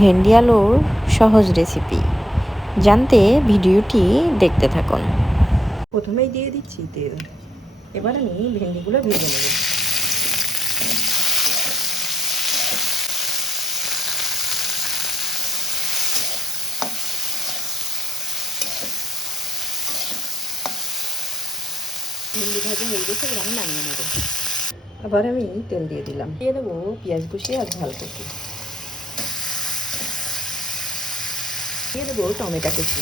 ভেন্ডি আলুর সহজ রেসিপি জানতে ভিডিওটি দেখতে থাকুন। প্রথমেই দিয়ে দিচ্ছি তেল। এবার আমি ভেন্ডিগুলো ভেজে নেব। ভেন্ডি ভাজা হয়ে গেছে, এবার আমি নামিয়ে নেব। আবার আমি তেল দিয়ে দিলাম, দিয়ে দেবো পেঁয়াজ কুচি আর ঝাল কুচি, দিয়ে দেবো টমেটো কুচি,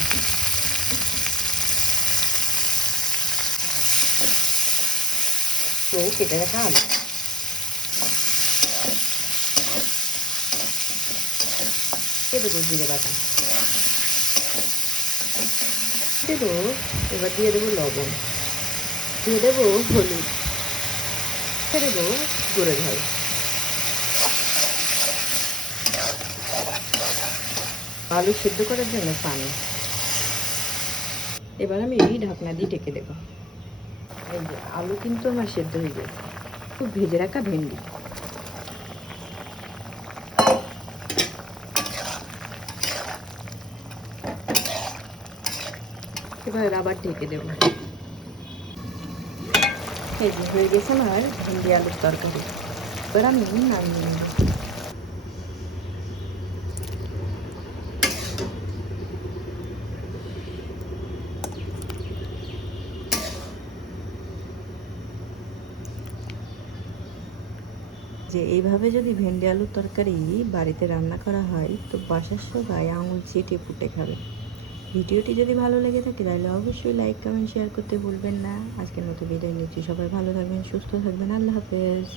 তো কেটে রাখা আলু, দিয়ে দেবো জিরে বাটা, দেবো এবার দিয়ে দেবো লবণ, দিয়ে দেবো হলুদ, দিয়ে দেবো গুঁড়ো ঝাল, আলু সিদ্ধ করার জন্য পানি। এবার আমি ঢাকনা দিয়ে ঢেকে দেবো। এই যে আলু কিন্তু আমার সেদ্ধ হয়ে গেছে। খুব ভেজে রাখা ভেন্ডি, এবার আবার ঢেকে দেবো। এই যে হয়ে গেছে আমার ভেন্ডি আলুর তরকারি। এবার আমি নামিয়ে নেব। যে এইভাবে যদি ভেন্ডি আলুর তরকারি বাড়িতে রান্না করা হয় তো বাসার সবাই আঙুল চেটে ফুটে খাবে। ভিডিওটি যদি ভালো লেগে থাকে তাহলে অবশ্যই লাইক কমেন্ট শেয়ার করতে ভুলবেন না। আজকের মতো বিদায় নিচ্ছি, সবাই ভালো থাকবেন, সুস্থ থাকবেন, আল্লাহ হাফেজ।